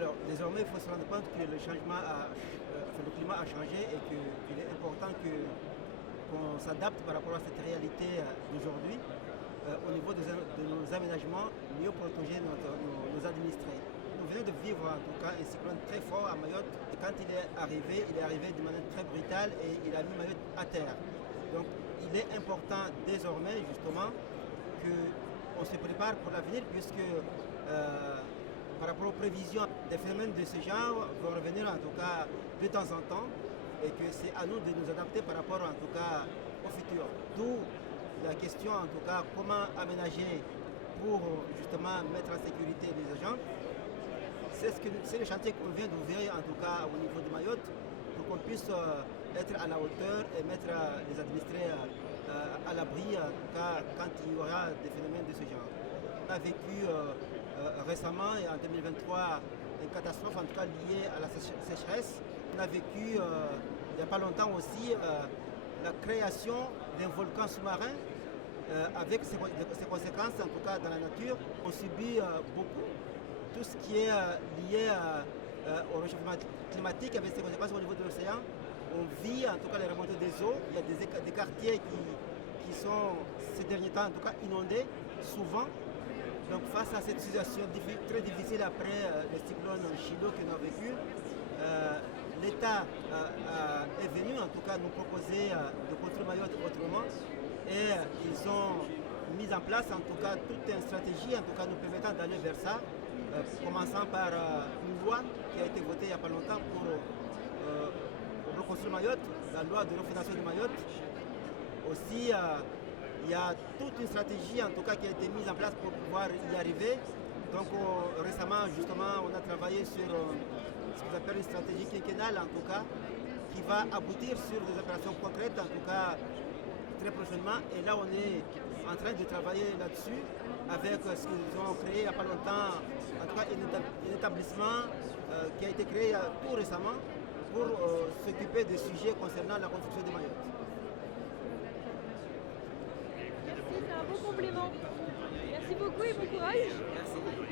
Alors, désormais, il faut se rendre compte que le le climat a changé et qu'il est important qu'on s'adapte par rapport à cette réalité d'aujourd'hui au niveau de nos aménagements, mieux protéger nos administrés. Nous venons de vivre en tout cas un cyclone très fort à Mayotte. Et quand il est arrivé de manière très brutale et il a mis Mayotte à terre. Donc, il est important désormais justement qu'on se prépare pour l'avenir puisque par rapport aux prévisions, des phénomènes de ce genre vont revenir en tout cas de temps en temps et que c'est à nous de nous adapter par rapport en tout cas au futur. D'où la question en tout cas comment aménager pour justement mettre en sécurité les agents. C'est le chantier qu'on vient d'ouvrir en tout cas au niveau de Mayotte pour qu'on puisse être à la hauteur et mettre les administrés à l'abri en tout cas quand il y aura des phénomènes de ce genre. On a vécu récemment et en 2023 une catastrophe en tout cas liée à la sécheresse. On a vécu il n'y a pas longtemps aussi la création d'un volcan sous-marin avec ses conséquences en tout cas dans la nature. On subit beaucoup tout ce qui est lié au réchauffement climatique avec ses conséquences au niveau de l'océan. On vit en tout cas les remontées des eaux. Il y a des quartiers qui sont ces derniers temps en tout cas inondés souvent. Donc face à cette situation très difficile après le cyclone Chido que nous avons vécu, l'État est venu en tout cas nous proposer de construire Mayotte autrement et ils ont mis en place en tout cas toute une stratégie en tout cas nous permettant d'aller vers ça, commençant par une loi qui a été votée il n'y a pas longtemps pour reconstruire Mayotte, la loi de refondation de Mayotte. Aussi, il y a toute une stratégie en tout cas qui a été mise en place pour pouvoir y arriver. Donc récemment justement on a travaillé sur ce qu'on appelle une stratégie quinquennale en tout cas qui va aboutir sur des opérations concrètes en tout cas très prochainement. Et là on est en train de travailler là-dessus avec ce qu'ils ont créé il n'y a pas longtemps, en tout cas un établissement qui a été créé tout récemment pour s'occuper des sujets concernant la construction de Mayotte. Merci, c'est un bon complément. Merci beaucoup et bon courage. Merci.